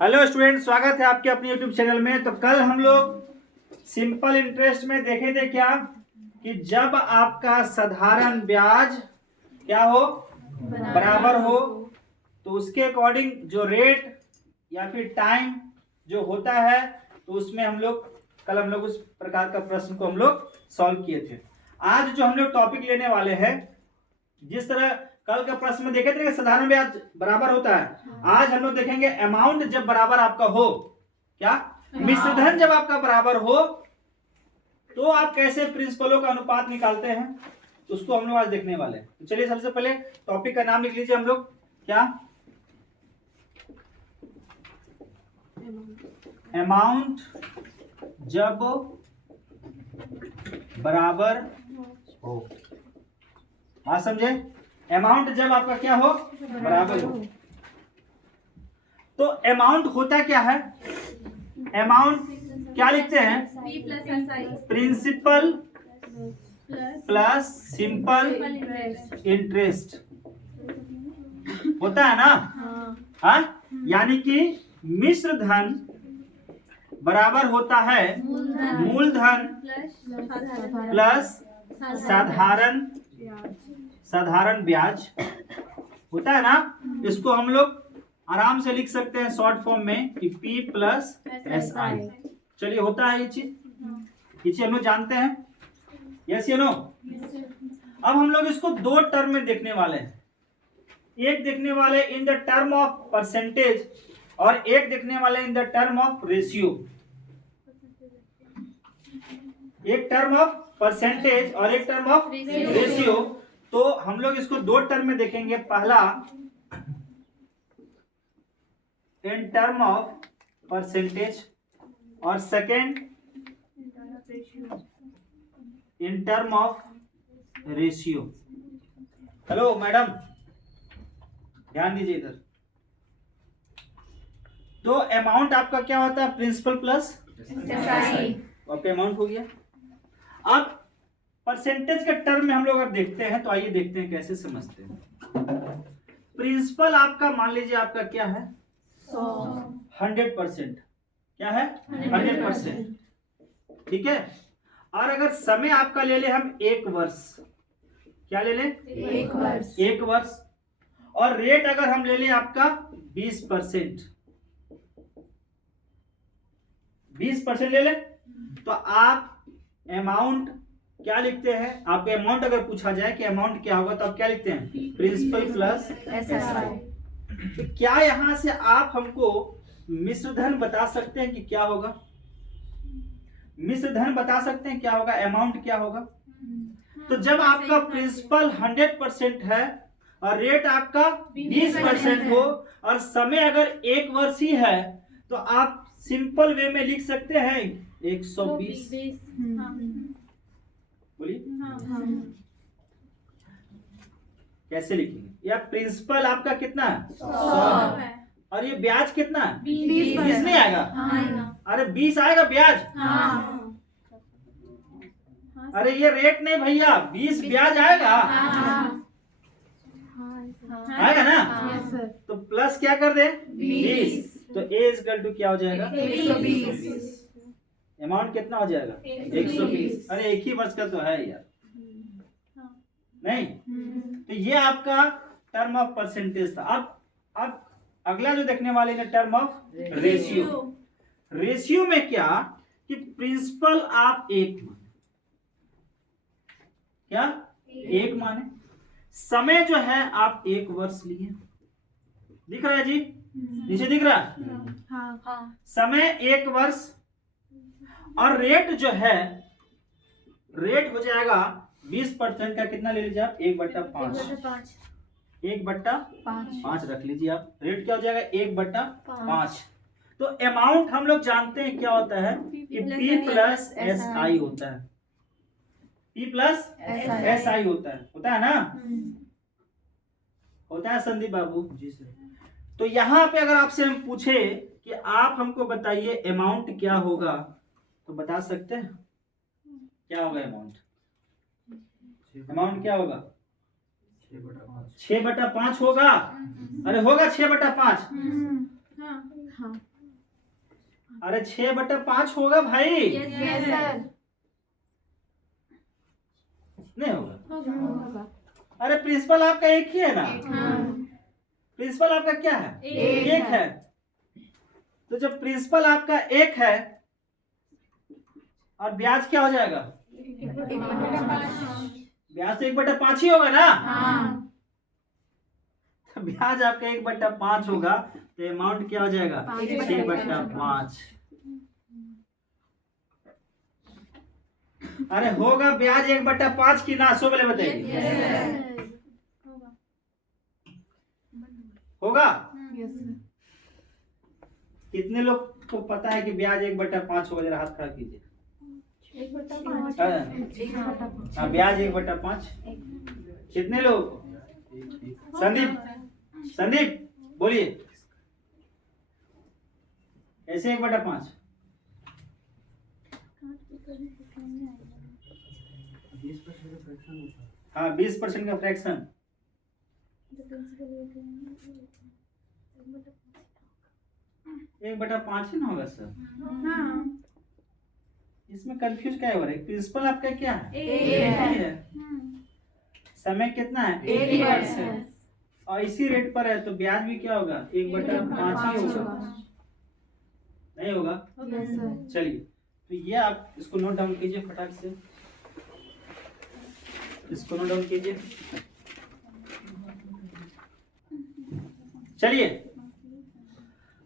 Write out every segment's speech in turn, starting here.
Hello student, स्वागत है आपके अपने यूट्यूब चैनल में। तो कल हम लोग सिंपल इंटरेस्ट में देखे थे क्या कि जब आपका साधारण ब्याज क्या हो, बराबर हो, तो उसके अकॉर्डिंग जो रेट या फिर टाइम जो होता है, तो उसमें हम लोग उस प्रकार का प्रश्न को हम लोग सॉल्व किए थे। आज जो हम लोग टॉपिक लेने वाले हैं, जिस तरह कल का प्रश्न में देखे थे कि साधारण ब्याज बराबर होता है, आज हम लोग देखेंगे अमाउंट जब बराबर आपका हो, क्या मिश्रधन जब आपका बराबर हो तो आप कैसे प्रिंसिपलों का अनुपात निकालते हैं, उसको हम लोग आज देखने वाले हैं। तो चलिए सबसे पहले टॉपिक का नाम लिख लीजिए हम लोग, क्या अमाउंट जब बराबर हो। बात समझे? अमाउंट जब आपका क्या हो, बराबर हो। तो अमाउंट होता क्या है? अमाउंट क्या लिखते हैं? प्रिंसिपल प्लस सिंपल इंटरेस्ट होता है ना। हाँ, यानी कि मिश्र धन बराबर होता है मूलधन प्लस साधारण ब्याज होता है ना। इसको हम लोग आराम से लिख सकते हैं शॉर्ट फॉर्म में कि P प्लस SI। चलिए, होता है ये चीज हम लोग जानते हैं। यस या नो? अब हम लोग इसको दो टर्म में देखने वाले हैं। एक देखने वाले इन द टर्म ऑफ परसेंटेज और एक देखने वाले इन द टर्म ऑफ रेशियो। एक टर्म ऑफ परसेंटेज और एक टर्म ऑफ रेशियो। तो हम लोग इसको दो टर्म में देखेंगे। पहला इन टर्म ऑफ परसेंटेज और second in term of ratio. Hello madam, ध्यान दीजिए इधर। तो अमाउंट आपका क्या होता है? Principal plus SI। आपका अमाउंट हो गया। अब परसेंटेज के टर्म में हम लोग अब देखते हैं, तो आइए देखते हैं कैसे समझते हैं। प्रिंसिपल आपका मान लीजिए आपका क्या है? 100%। क्या है? 100%। ठीक है। और अगर समय आपका ले ले हम 1 वर्ष, क्या ले ले? 1 वर्ष। और रेट अगर हम ले ले आपका 20%, 20% ले ले, तो आप अमाउंट क्या लिखते हैं? आपके अमाउंट अगर पूछा जाए कि अमाउंट क्या होगा, तो आप क्या लिखते हैं? Principal plus SI। तो क्या यहां से आप हमको मिश्रधन बता सकते हैं कि क्या होगा? मिश्रधन बता सकते हैं क्या होगा? अमाउंट क्या होगा? तो जब आपका प्रिंसिपल 100% है और रेट आपका 20% हो और समय अगर 1 वर्ष ही है, तो आप सिंपल वे में लिख सकते हैं 120। बोलिए कैसे लिखेंगे? या प्रिंसिपल आपका कितना है? 100 और ये ब्याज कितना है? 20 नहीं आएगा? अरे 20 आएगा ब्याज। अरे ये रेट नहीं भैया, 20 ब्याज आएगा। आएगा ना? तो प्लस क्या कर दे? 20। तो A इक्वल टू क्या हो जाएगा? 120। अमाउंट कितना हो जाएगा? 120। अरे एक ही वर्ष का तो है यार, नहीं? तो ये आपका टर्म ऑफ परसेंटेज था। अब अगला जो देखने वाले हैं टर्म ऑफ रेशियो। रेशियो में क्या कि प्रिंसिपल आप 1 माने, क्या 1 माने, समय जो है आप 1 वर्ष लिए। दिख रहा है जी? नीचे दिख रहा है? समय 1 वर्ष और रेट जो है, रेट हो जाएगा 20% का। कितना ले लीजिए आप? 1/5। 1/5 रख लीजिए आप। रेट क्या हो जाएगा? 1/5। तो अमाउंट हम लोग जानते हैं क्या होता है कि P प्लस SI होता है। P प्लस SI होता है ना? होता है संदीप बाबू जी सर। तो यहां पे अगर आपसे हम पूछे कि आप हमको बताइए अमाउंट क्या होगा, तो बता सकते हैं क्या होगा अमाउंट? अमाउंट क्या होगा? 6/5 होगा। अरे होगा 6/5। हाँ। अरे 6/5 होगा भाई। Yes sir. नहीं होगा। होगा। अरे प्रिंसिपल आपका एक ही है ना। हाँ। प्रिंसिपल आपका क्या है? एक एक है। तो जब प्रिंसिपल आपका एक है और ब्याज क्या हो जाएगा? 1/5। ब्याज तो 1/5 ही होगा ना। हाँ। तो ब्याज आपका 1/5 होगा तो अमाउंट क्या हो जाएगा? 6/5। अरे होगा ब्याज 1/5 की ना? सो बोले बताइए। होगा? Yes sir. कितने लोग को पता है कि ब्याज 1/5 होगा? जरा हाथ खड़ा कीजिए। 1/5। हाँ, ब्याज 1/5। कितने लोग? संदीप, संदीप बोलिए, ऐसे 1/5? हाँ, 20% का फ्रैक्शन। 1/5 ही ना होगा सर। हाँ। इसमें कंफ्यूज क्या हो रहा है? प्रिंसिपल आपका क्या है? एक ही है। समय कितना है? 1 वर्ष है। और इसी रेट पर है तो ब्याज भी क्या होगा? 1/5 ही होगा। नहीं होगा? Yes sir. चलिए, तो ये आप इसको नोट डाउन कीजिए फटाक से। इसको नोट डाउन कीजिए। चलिए,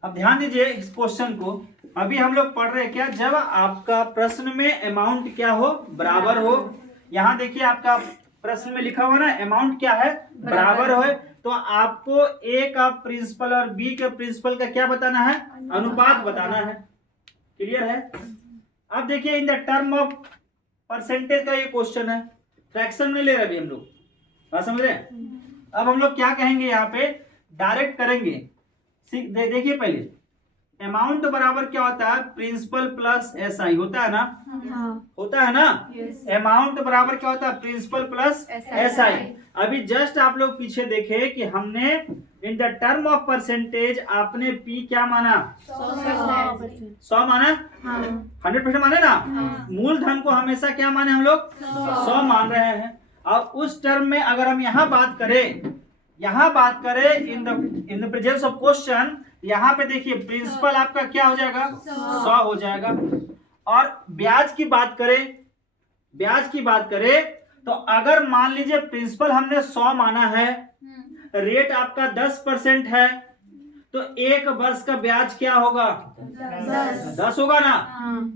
अब ध्यान दीजिए इस क्वेश्चन को। अभी हम लोग पढ़ रहे हैं क्या? जब आपका प्रश्न में अमाउंट क्या हो? बराबर हो। यहाँ देखिए आपका प्रश्न में लिखा हुआ ना, अमाउंट क्या है? बराबर हो। तो आपको ए का प्रिंसिपल और बी के प्रिंसिपल का क्या बताना है? अनुपात बताना है। क्लियर है? अब देखिए, इन द टर्म ऑफ परसेंटेज का ये क्वेश्चन है, फ्रैक्शन में ले रहे अभी हम लोग। बात समझ रहे हैं? अब हम लोग क्या कहेंगे यहाँ पे? डायरेक्ट करेंगे। देखिए पहले, अमाउंट बराबर क्या होता है? प्रिंसिपल प्लस एसआई होता है ना। हाँ। होता है ना। अमाउंट बराबर क्या होता है? Principal plus SI. अभी जस्ट आप लोग पीछे देखे कि हमने in the term of percentage आपने पी क्या माना? 100 माना। 100% माने ना। मूलधन को हमेशा क्या माने हम लोग? 100 मान रहे हैं। अब उस टर्म में अगर हम यहाँ बात करें in the presence of question, यहाँ पे देखिए प्रिंसिपल आपका क्या हो जाएगा? 100 हो जाएगा। और ब्याज की बात करें तो अगर मान लीजिए प्रिंसिपल हमने 100 माना है, रेट आपका 10% है, तो 1 वर्ष का ब्याज क्या होगा? 10 होगा ना।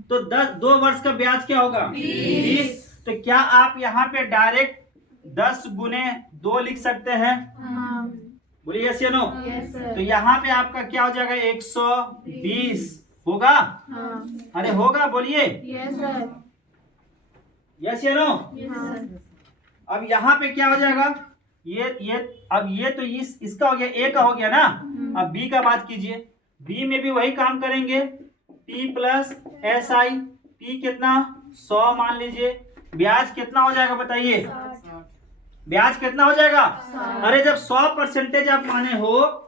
तो 2 वर्ष का ब्याज क्या होगा? 20। तो क्या आप यहाँ पे डायरेक्ट 10 गुने 2 लिख सकते हैं? बोलिए यस या नो। तो यहाँ पे आपका क्या हो जाएगा? 120 होगा। अरे होगा, बोलिए यस या नो। अब यहाँ पे क्या हो जाएगा? ये तो इसका हो गया, ए का हो गया ना। अब बी का बात कीजिए। बी में भी वही काम करेंगे, P plus S I. P कितना? 100 मान लीजिए। ब्याज कितना हो जाएगा बताइए? ब्याज कितना हो जाएगा? अरे जब 100% आप माने हो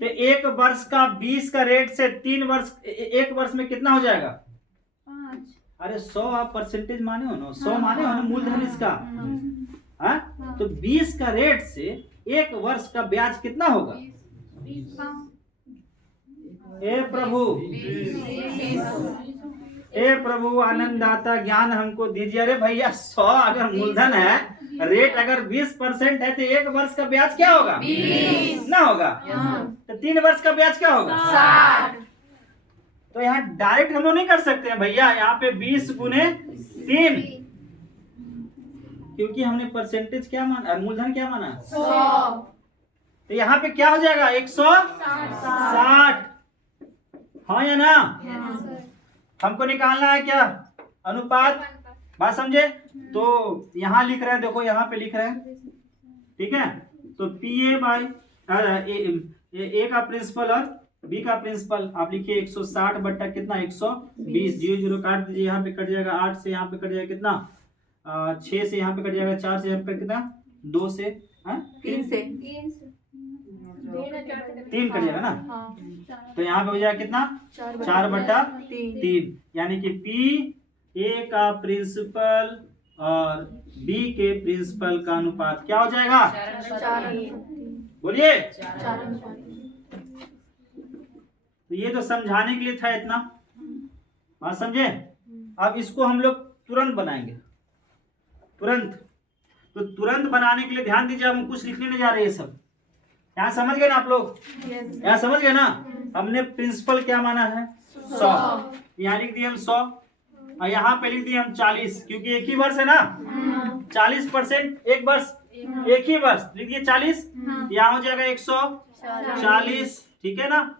तो 1 वर्ष का 20 का रेट से 3 वर्ष, 1 वर्ष में कितना हो जाएगा? 5। अरे 100 आप परसेंटेज माने हो ना, 100 माने हो ना मूलधन इसका। हाँ, तो 20 का रेट से 1 वर्ष का ब्याज कितना होगा? ए प्रभु आनंददाता ज्ञान हमको दीजिए। अरे भैया 100 अगर मूलधन है, रेट अगर 20% है, तो 1 वर्ष का ब्याज क्या होगा? 20 ना होगा। तो 3 वर्ष का ब्याज क्या होगा? 60। तो यहाँ डायरेक्ट हम लोग नहीं कर सकते हैं भैया, यहाँ पे 20 गुने 3, क्योंकि हमने परसेंटेज क्या माना, मूलधन क्या माना? 100। तो यहाँ पे क्या हो जाएगा? 160। हाँ या ना? हमको निकालना है क्या? अनुपात। बात समझे? तो यहाँ लिख रहे हैं, देखो यहाँ पे लिख रहे हैं, ठीक है। तो पी ए बाई ए का प्रिंसिपल और बी का प्रिंसिपल आप लिखिए 160 बट्टा कितना? 120। 0 काट दीजिए, यहाँ पे कट जाएगा 8 से, यहाँ पे कट जाएगा कितना? 6 से, यहाँ पे कट जाएगा 4 से, यहाँ पे कितना? 2 से, 3 से, 3 कटिएगा ना, तो यहाँ पे हो जाएगा कितना 4/3, यानी कि P A का प्रिंसिपल और B के प्रिंसिपल का अनुपात क्या हो जाएगा, बोलिए। तो ये तो समझाने के लिए था इतना, बात समझे। अब इसको हम लोग तुरंत बनाएंगे, तुरंत। तो तुरंत बनाने के लिए ध्यान दीजिए, हम कुछ लिखने नहीं जा रहे हैं सब। यहाँ समझ गए ना आप लोग, यहाँ समझ गए ना। हमने प्रिंसिपल क्या माना है 100, यहाँ लिख दिए हम 100 और यहाँ पे लिख दिए हम 40, क्योंकि एक ही वर्ष है ना, 40% एक वर्ष, एक ही वर्ष लिख दिए 40, यहाँ हो जाएगा 140, ठीक है ना,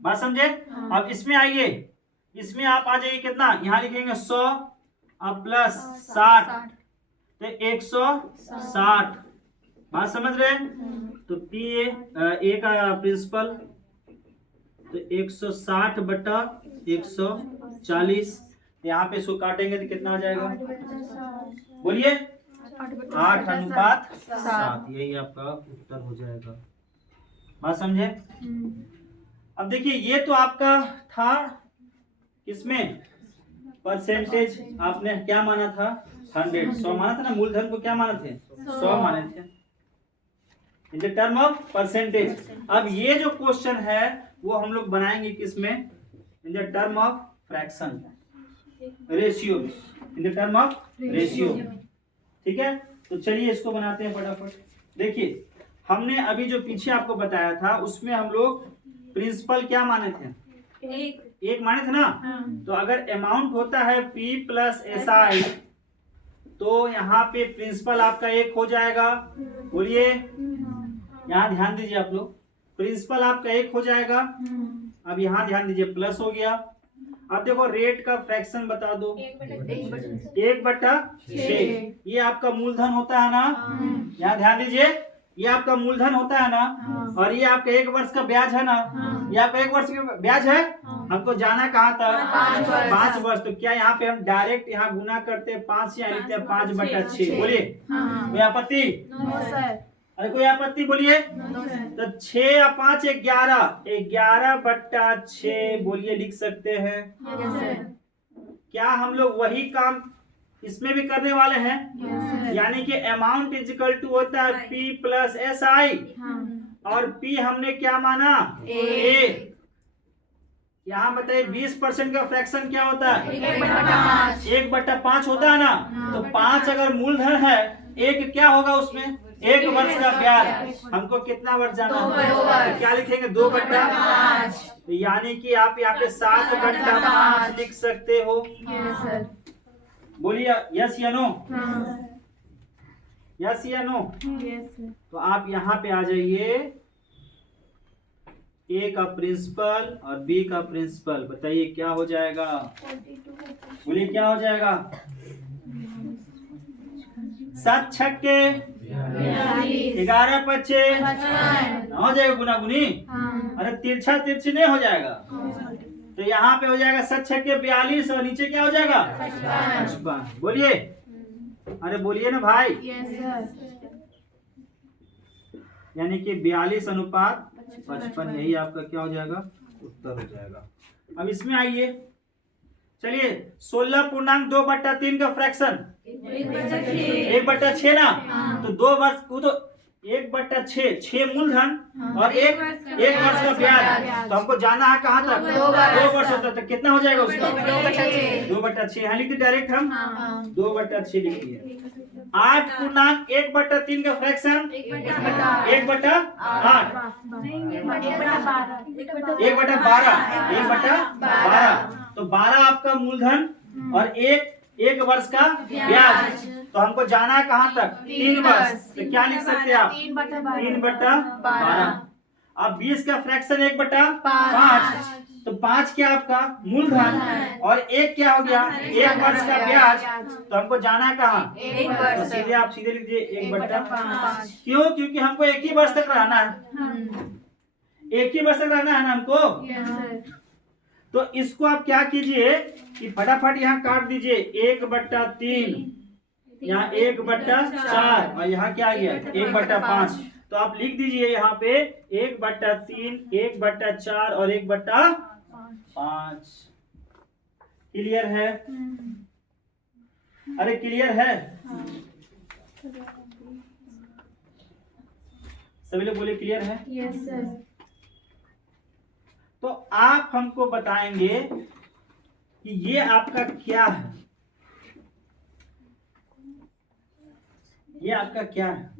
बात समझे। अब इसमें आइए, इसमें आप आ जाइए कितना, यहाँ लिखेंगे 100 और प्लस 60, तो 160, बात समझ रहे हैं। तो P A का प्रिंसिपल तो 160/140, यहाँ पे इसको काटेंगे तो कितना आ जाएगा, बोलिए 8:7, यही आपका उत्तर हो जाएगा, बात समझे। अब देखिए ये तो आपका था किसमें, परसेंटेज आपने क्या माना था 100, 100 माना था ना, मूलधन को क्या माने थे 100 माने थे इन द टर्म ऑफ परसेंटेज। अब ये जो क्वेश्चन है वो हम लोग बनाएंगे किसमें, इन the term of fraction, ratio, in the term of ratio, ठीक है। तो चलिए इसको बनाते हैं फटाफट। देखिए हमने अभी जो पीछे आपको बताया था उसमें हम लोग प्रिंसिपल क्या माने थे, एक माने थे ना। तो अगर अमाउंट होता है P + SI, तो यहाँ पे प्रिंसिपल आपका 1 हो जाएगा, बोलिए, यहाँ ध्यान दीजिए आप लोग, प्रिंसिपल आपका 1 हो जाएगा। अब यहाँ ध्यान दीजिए प्लस हो गया। अब देखो रेट का फ्रैक्शन बता दो, 1/6, ये आपका मूलधन होता है ना, यहाँ ध्यान दीजिए, ये आपका मूलधन होता है ना, और ये आपका 1 वर्ष का ब्याज है ना, ये आपका 1 वर्ष का ब्याज है। हमको जाना कहाँ था 5 वर्ष, तो क्या यहाँ पे हम डायरेक्ट यहाँ गुना करते हैं 5, यहाँ लिखते हैं 5/6, बोलिए कोई आपत्ति, अरे कोई आपत्ति बोलिए। तो 6 या 5 11, 11/6 बोलिए लिख सकते हैं। क्या हम लोग वही काम इसमें भी करने वाले हैं, यानी कि अमाउंट इक्वल टू होता है P + SI, और P हमने क्या माना A। यहाँ बताइए 20% का फ्रैक्शन क्या होता है 1/5 होता है ना। तो 5 अगर मूलधन है, 1 क्या होगा उसमें 1 वर्ष का ब्याज, हमको कितना वर्ष जाना है, तो क्या लिखेंगे 2/5, यानी कि आप यहाँ पे 7/5 लिख सकते हो। बोलिए यस या नो, यस या नो। तो आप यहाँ पे आ जाइए, A का प्रिंसिपल और B का प्रिंसिपल, बताइए क्या हो जाएगा, बोलिए क्या हो जाएगा। 7 छक्के 11/5 हो जाएगा गुनागुनी, अरे तिरछा तिरछी नहीं हो जाएगा। तो यहाँ पे हो जाएगा 7 छक्के 42 और नीचे क्या हो जाएगा 55, बोलिए, अरे बोलिए ना भाई। यानी कि 42:55, यही आपका क्या हो जाएगा उत्तर हो जाएगा। अब इसमें आइए, चलिए 16.2/3 का फ्रैक्शन 1/6 ना, तो 2 वर्ष वो तो 1/6, 6 मूलधन और एक वर्ष का ब्याज, तो हमको जाना है कहाँ तक 2 वर्ष होता है, तो कितना हो जाएगा उसका 2/6, यहाँ लिख दिए डायरेक्ट हम 2/6 लिख दिए। 8.1/3 का फ्रैक्शन 1/8, 1/12, तो 12 आपका मूलधन और एक वर्ष का ब्याज, तो हमको जाना है कहाँ तक 3 वर्ष, तो क्या लिख सकते हैं आप 3/12। अब 20 का फ्रैक्शन 1/5, तो 5 क्या आपका मूलधन और 1 क्या हो गया 1 वर्ष का ब्याज, तो हमको जाना है कहाँ, तो सीधे आप सीधे लिख दिए 1/5। क्यों, क्योंकि हमको 1 ही वर्ष तक रहना है, 1 ही वर्ष तक रहना है ना हमको। तो इसको आप क्या कीजिए कि फटाफट यहाँ काट दीजिए, 1/3, यहाँ 1/4 और यहाँ क्या आ गया 1/5। तो आप लिख दीजिए यहाँ पे 1/3, 1/4 और 1/5। क्लियर है? अरे क्लियर है? सभी लोग बोले क्लियर है? Yes sir. तो आप हमको बताएंगे कि ये आपका क्या है, ये आपका क्या है?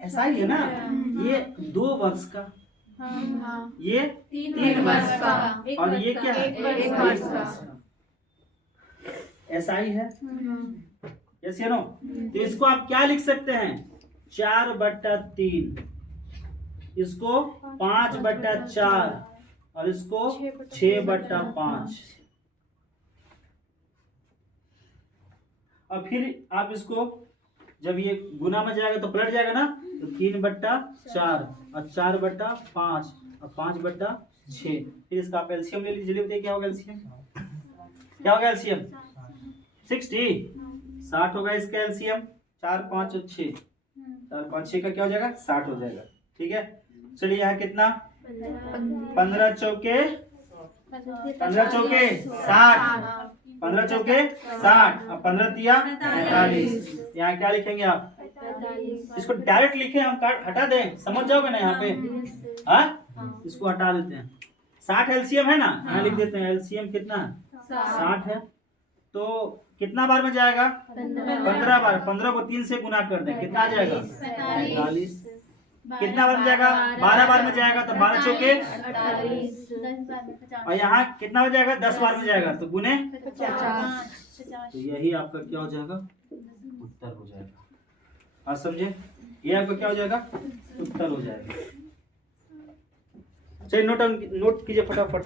ऐसा ही है ना, ये 2 वर्ष का, ये 3 वर्ष का, और ये क्या है? 1 वर्ष का। ऐसा ही है, यस या नो? तो इसको आप क्या लिख सकते हैं? 4/3, इसको 5/4 और इसको 6/5। और फिर आप इसको जब ये गुना में जाएगा तो पलट जाएगा ना, तो 3/4 और 4/5 और 5/6। फिर इसका आप एलसीएम ले लीजिए। बताइए क्या होगा एलसीएम? क्या होगा एलसीएम? 60 होगा इसका एलसीएम। 4, 5 और 6, 4, 5, 6 का क्या हो जाएगा? 60 हो जाएगा। ठीक है, चलिए यहाँ कितना? 15 चौके 60, 15 चौके 60 और 15 तिया 45। यहाँ क्या लिखेंगे आप? इसको डायरेक्ट लिखे, हम कार्ड हटा दें, समझ जाओगे ना यहाँ पे? हाँ, इसको हटा देते हैं। 60 एलसीएम है ना, यहाँ लिख देते हैं एलसीएम कितना है? 60 है। तो कितना बार में जाएगा? 15 बार। 15 को 3 से गुना कर दें, कितना आ जाएगा? 45। कितना बार में जाएगा? 12 बार में जाएगा, तो 12 चौके 48। और यहाँ कितना हो जाएगा? 10 बार में जाएगा, तो गुने 50। तो यही आपका क्या हो जाएगा? उत्तर हो जाएगा। आप समझे? ये आपका क्या हो जाएगा? उत्तर हो जाएगा। चलिए नोट कीजिए फटाफट।